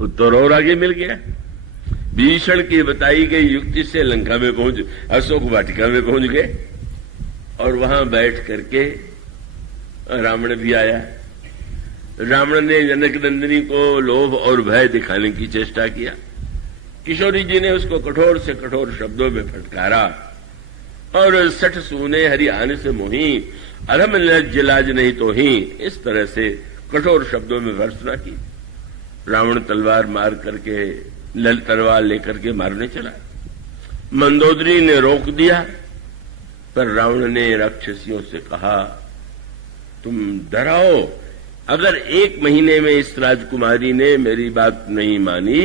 उत्तर और आगे मिल गया। भीषण की बताई गई युक्ति से लंका में पहुंच, अशोक वाटिका में पहुंच गए और वहां बैठ करके रावण भी आया। रावण ने जनक नंदिनी को लोभ और भय दिखाने की चेष्टा किया। किशोरी जी ने उसको कठोर से कठोर शब्दों में फटकारा और सठ सूने हरि आने से मोही, अधम लज्ज लाज नहीं तो ही, इस तरह से कठोर शब्दों में भर्त्सना की। रावण तलवार मार करके तलवार लेकर के मारने चला। मंदोदरी ने रोक दिया, पर रावण ने राक्षसियों से कहा, तुम डराओ, अगर 1 महीने में इस राजकुमारी ने मेरी बात नहीं मानी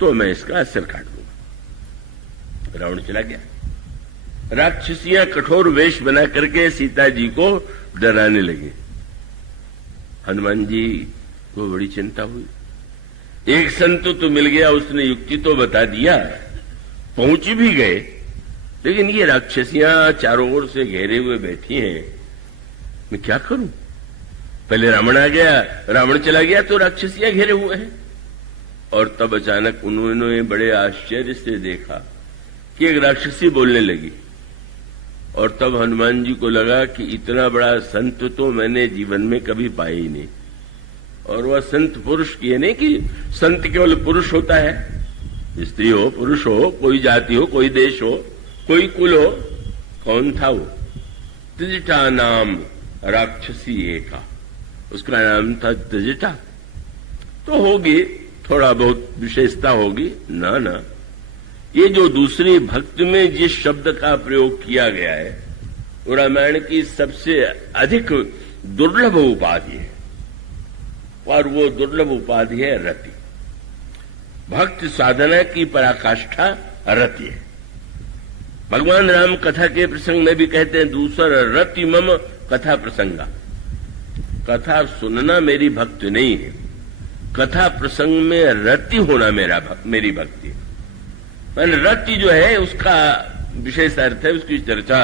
तो मैं इसका सिर काट दूंगा। रावण चला गया। राक्षसियां कठोर वेश बना करके सीता जी को डराने लगे। हनुमान जी को बड़ी चिंता हुई। एक संत तो मिल गया, उसने युक्ति तो बता दिया, पहुंच भी गए, लेकिन ये राक्षसियां चारों ओर से घेरे हुए बैठी हैं, मैं क्या करूं? पहले रावण आ गया, रावण चला गया तो राक्षसियां घेरे हुए हैं। और तब अचानक उन्होंने बड़े आश्चर्य से देखा कि एक राक्षसी बोलने लगी। और तब हनुमान जी को लगा कि इतना बड़ा संत तो मैंने जीवन में कभी पाया ही नहीं। और वह संत पुरुष की, नहीं कि संत केवल पुरुष होता है, स्त्री हो, पुरुष हो, कोई जाति हो, कोई देश हो, कोई कुल हो। कौन था वो? त्रिजटा नाम राक्षसी एका, उसका नाम था त्रिजटा। तो होगी, थोड़ा बहुत विशेषता होगी ना। ना, ये जो दूसरी भक्ति में जिस शब्द का प्रयोग किया गया है वो रामायण की सबसे अधिक दुर्लभ उपाधि है, और वो दुर्लभ उपाधि है रति। भक्त साधना की पराकाष्ठा रति है। भगवान राम कथा के प्रसंग में भी कहते हैं, दूसरा रति मम कथा प्रसंगा। कथा सुनना मेरी भक्ति नहीं है, कथा प्रसंग में रति होना मेरी भक्ति है। मैंने रति जो है उसका विशेष अर्थ है, उसकी चर्चा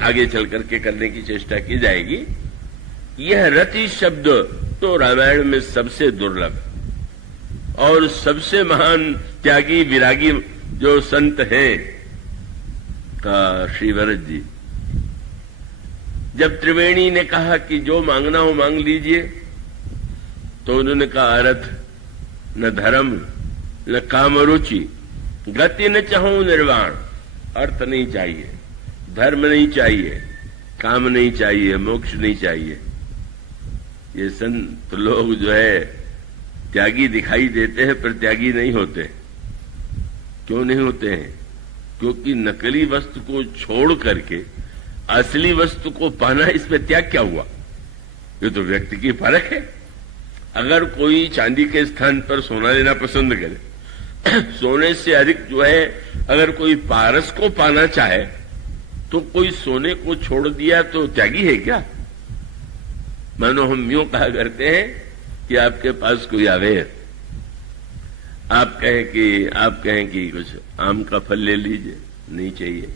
आगे चल करके करने की चेष्टा की जाएगी। यह रति शब्द तो रामायण में सबसे दुर्लभ और सबसे महान त्यागी विरागी जो संत हैं का श्री भरत जी। जब त्रिवेणी ने कहा कि जो मांगना हो मांग लीजिए, तो उन्होंने कहा अर्थ न धर्म न काम रुचि, गति न चाहूं निर्वाण। अर्थ नहीं चाहिए, धर्म नहीं चाहिए, काम नहीं चाहिए, मोक्ष नहीं चाहिए। ये संत लोग जो है त्यागी दिखाई देते हैं पर त्यागी नहीं होते। क्यों नहीं होते हैं? क्योंकि नकली वस्तु को छोड़ करके असली वस्तु को पाना, इसमें त्याग क्या हुआ? ये तो व्यक्ति की फर्क है। अगर कोई चांदी के स्थान पर सोना लेना पसंद करे, सोने से अधिक जो है अगर कोई पारस को पाना चाहे, तो कोई सोने को छोड़ दिया तो त्यागी है क्या? मानो हम यूं कहा करते हैं कि आपके पास कोई आवे, आप कहें कि कुछ आम का फल ले लीजिए, नहीं चाहिए।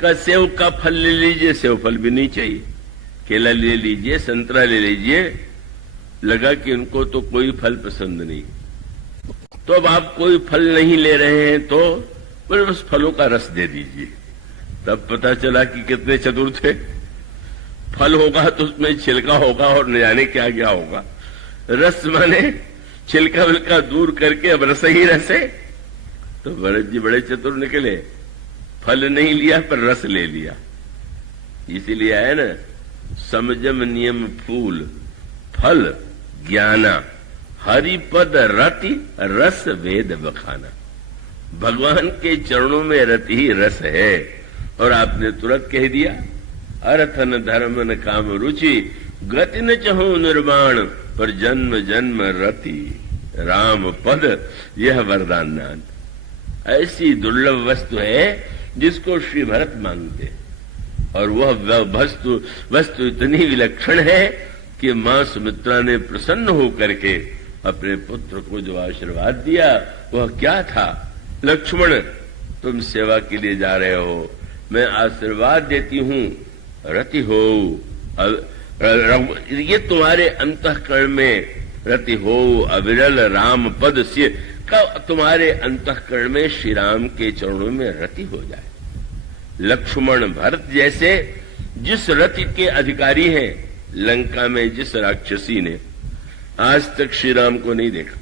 का सेव का फल ले लीजिए, सेव फल भी नहीं चाहिए। केला ले लीजिए, संतरा ले लीजिए, लगा कि उनको तो कोई फल पसंद नहीं। तो अब आप कोई फल नहीं ले रहे हैं तो बस फलों का रस दे दीजिए। तब पता चला कि कितने चतुर थे। फल होगा तो उसमें छिलका होगा और न जाने क्या क्या होगा। रस माने छिलका विलका दूर करके अब रस ही रस है। तो भरत जी बड़े चतुर निकले, फल नहीं लिया पर रस ले लिया। इसीलिए है ना, समजम नियम फूल फल ज्ञाना, हरिपद रति रस वेद बखाना। भगवान के चरणों में रति ही रस है। और आपने तुरंत कह दिया, अर्थ न धर्म न काम रुचि, गति न चाहूं निर्वाण, पर जन्म जन्म रति राम पद यह वरदान नाथ। ऐसी दुर्लभ वस्तु है जिसको श्री भरत मांगते, और वह वस्तु इतनी विलक्षण है कि मां सुमित्रा ने प्रसन्न होकर के अपने पुत्र को जो आशीर्वाद दिया वह क्या था? लक्ष्मण, तुम सेवा के लिए जा रहे हो, मैं आशीर्वाद देती हूं, रति हो। ये तुम्हारे अंतःकरण में रति हो अविरल राम पद से, कब तुम्हारे अंतःकरण में श्री राम के चरणों में रति हो जाए। लक्ष्मण भरत जैसे जिस रति के अधिकारी हैं, लंका में जिस राक्षसी ने आज तक श्री राम को नहीं देखा,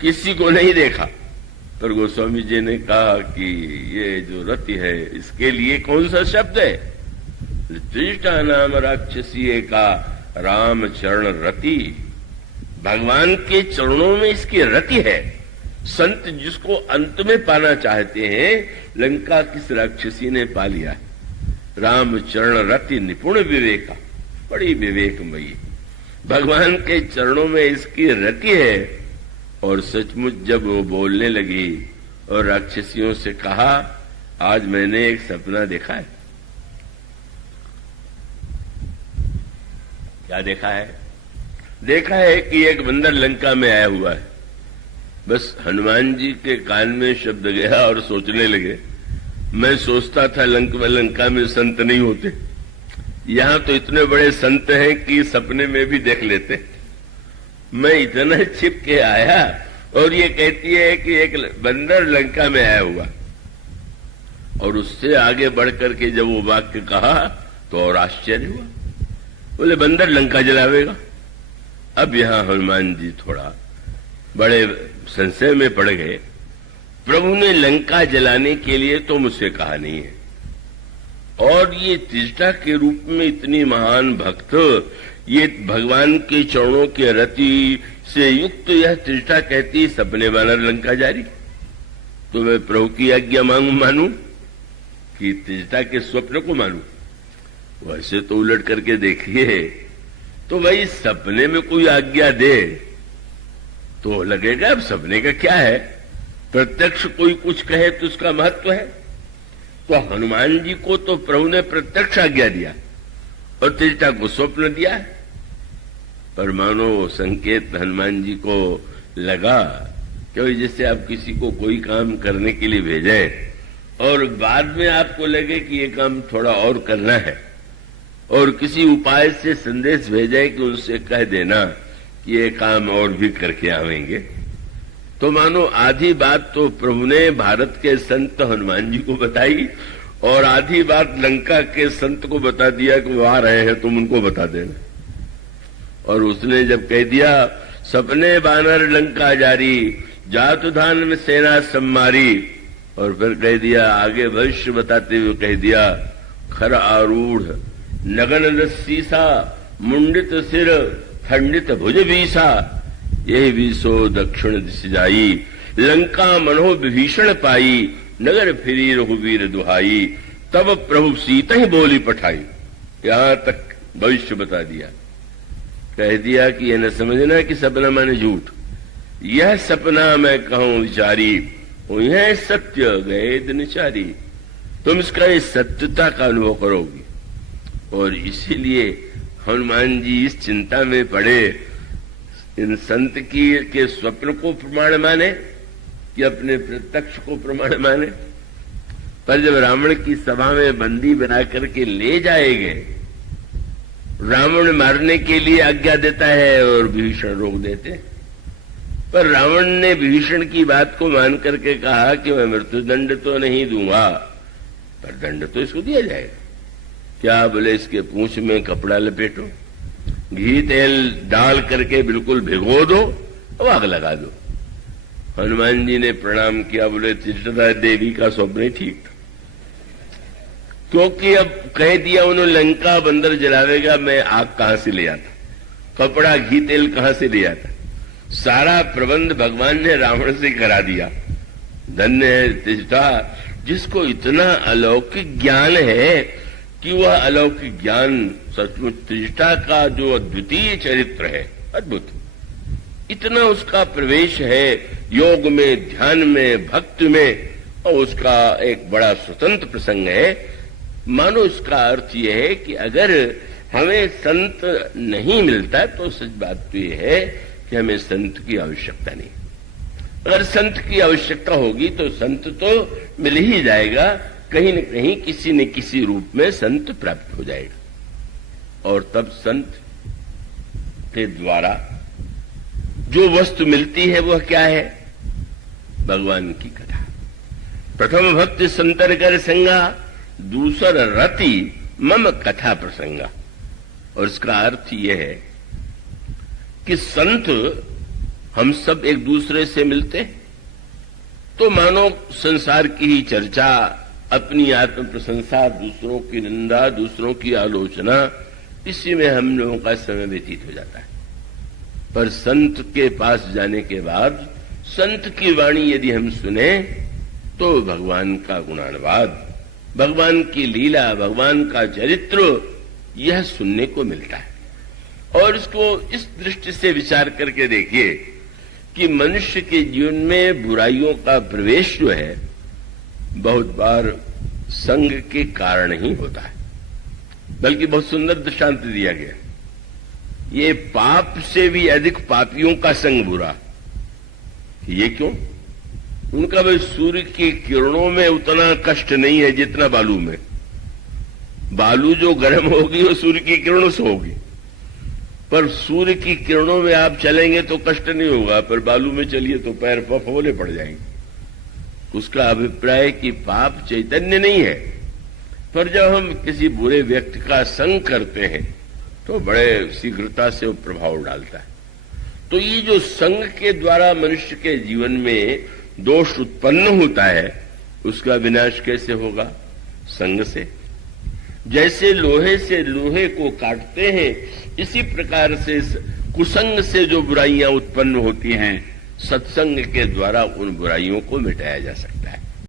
किसी को नहीं देखा, पर गोस्वामी जी ने कहा कि ये जो रति है इसके लिए कौन सा शब्द है? त्रिष्टा नाम राक्षसी का राम चरण रति, भगवान के चरणों में इसकी रति है। संत जिसको अंत में पाना चाहते हैं, लंका किस राक्षसी ने पा लिया है। राम चरण रति निपुण विवेका, बड़ी विवेकमयी, भगवान के चरणों में इसकी रति है। और सचमुच जब वो बोलने लगी और राक्षसियों से कहा, आज मैंने एक सपना देखा है। क्या देखा है? देखा है कि एक बंदर लंका में आया हुआ है। बस हनुमान जी के कान में शब्द गया और सोचने लगे, मैं सोचता था लंका में संत नहीं होते, यहां तो इतने बड़े संत हैं कि सपने में भी देख लेते। मैं इतना छिप के आया और ये कहती है कि एक बंदर लंका में आया हुआ। और उससे आगे बढ़ करके जब वो वाक्य कहा तो और आश्चर्य हुआ। बोले बंदर लंका जलावेगा। अब यहां हनुमान जी थोड़ा बड़े संशय में पड़ गए। प्रभु ने लंका जलाने के लिए तो मुझसे कहा नहीं है, और ये त्रिष्टा के रूप में इतनी महान भक्त, ये भगवान के चरणों के रति से युक्त यह त्रिष्टा कहती सपने वाला लंका जारी। तो मैं प्रभु की आज्ञा मानूं कि त्रिष्टा के स्वप्न को मानूं? वैसे तो उलट करके देखिए तो भाई सपने में कोई आज्ञा दे तो लगेगा अब सपने का क्या है, प्रत्यक्ष कोई कुछ कहे तो उसका महत्व है। तो हनुमान जी को तो प्रभु ने प्रत्यक्ष आज्ञा दिया और त्रिष्टा को स्वप्न दिया, पर मानो संकेत हनुमान जी को लगा कि जैसे आप किसी को कोई काम करने के लिए भेजें और बाद में आपको लगे कि ये काम थोड़ा और करना है, और किसी उपाय से संदेश भेजे कि उनसे कह देना कि ये काम और भी करके आवेंगे, तो मानो आधी बात तो प्रभु ने भारत के संत हनुमान जी को बताई और आधी बात लंका के संत को बता दिया कि वो आ रहे हैं, तुम उनको बता देना। और उसने जब कह दिया सपने बानर लंका जारी, जातु धान में सेना सम्मारी, और फिर कह दिया आगे भविष्य बताते हुए कह दिया खर आरूढ़ नगन रस्सीसा, मुंडित सिर खंडित भुज बीसा, यही बीसो दक्षिण दिश जाई, लंका मनो विभीषण पाई, नगर फिरी रघुवीर दुहाई, तब प्रभु सीता ही बोली पठाई। यहां तक भविष्य बता दिया, कह दिया कि यह न समझना कि सपना माने झूठ, यह सपना मैं कहूं विचारी, यह सत्य गए दिनचारी, तुम इसका इस सत्यता का अनुभव करोगी। और इसीलिए हनुमान जी इस चिंता में पड़े, इन संत की के स्वप्न को प्रमाण माने कि अपने प्रत्यक्ष को प्रमाण माने। पर जब रावण की सभा में बंदी बना करके ले जाए गए, रावण मारने के लिए आज्ञा देता है और विभीषण रोक देते हैं। पर रावण ने विभीषण की बात को मान करके कहा कि मैं मृत्युदंड तो नहीं दूंगा, पर दंड तो इसको दिया जाएगा। क्या बोले, इसके पूंछ में कपड़ा लपेटो, घी तेल डाल करके बिल्कुल भिगो दो और आग लगा दो। हनुमान जी ने प्रणाम किया, बोले त्रिष्टा देवी का स्वप्न ठीक था, क्योंकि अब कह दिया उन्होंने लंका बंदर जलावेगा, मैं आग कहां से ले आता, कपड़ा घी तेल कहां से ले आता, सारा प्रबंध भगवान ने रावण से करा दिया। धन्य है त्रिष्टा जिसको इतना अलौकिक ज्ञान है कि वह अलौकिक ज्ञान सचमुच त्रिष्टा का जो अद्वितीय चरित्र है, अद्भुत, इतना उसका प्रवेश है योग में, ध्यान में, भक्ति में, और उसका एक बड़ा स्वतंत्र प्रसंग है। मानो इसका अर्थ यह है कि अगर हमें संत नहीं मिलता तो सच बात तो यह है कि हमें संत की आवश्यकता नहीं। अगर संत की आवश्यकता होगी तो संत तो मिल ही जाएगा, कहीं न कहीं किसी न किसी रूप में संत प्राप्त हो जाएगा। और तब संत के द्वारा जो वस्तु मिलती है वह क्या है? भगवान की कथा। प्रथम भक्ति संतर कर संगा, दूसर रति मम कथा प्रसंगा। और इसका अर्थ यह है कि संत हम सब एक दूसरे से मिलते तो मानो संसार की ही चर्चा, अपनी आत्म प्रशंसा, दूसरों की निंदा, दूसरों की आलोचना, इसी में हम लोगों का समय व्यतीत हो जाता है। पर संत के पास जाने के बाद संत की वाणी यदि हम सुने तो भगवान का गुणानुवाद, भगवान की लीला, भगवान का चरित्र, यह सुनने को मिलता है। और इसको इस दृष्टि से विचार करके देखिए कि मनुष्य के जीवन में बुराइयों का प्रवेश जो है बहुत बार संग के कारण ही होता है। बल्कि बहुत सुंदर दृष्टांत दिया गया, ये पाप से भी अधिक पापियों का संग बुरा। ये क्यों? उनका भाई सूर्य की किरणों में उतना कष्ट नहीं है जितना बालू में। बालू जो गर्म होगी वो सूर्य की किरणों से होगी, पर सूर्य की किरणों में आप चलेंगे तो कष्ट नहीं होगा, पर बालू में चलिए तो पैर फफोले पड़ जाएंगे। उसका अभिप्राय कि पाप चैतन्य नहीं है, पर जब हम किसी बुरे व्यक्ति का संग करते हैं तो बड़े शीघ्रता से वो प्रभाव डालता है। तो ये जो संग के द्वारा मनुष्य के जीवन में दोष उत्पन्न होता है, उसका विनाश कैसे होगा? संग से। जैसे लोहे से लोहे को काटते हैं, इसी प्रकार से कुसंग से जो बुराइयां उत्पन्न होती हैं, सत्संग के द्वारा उन बुराइयों को मिटाया जा सकता है।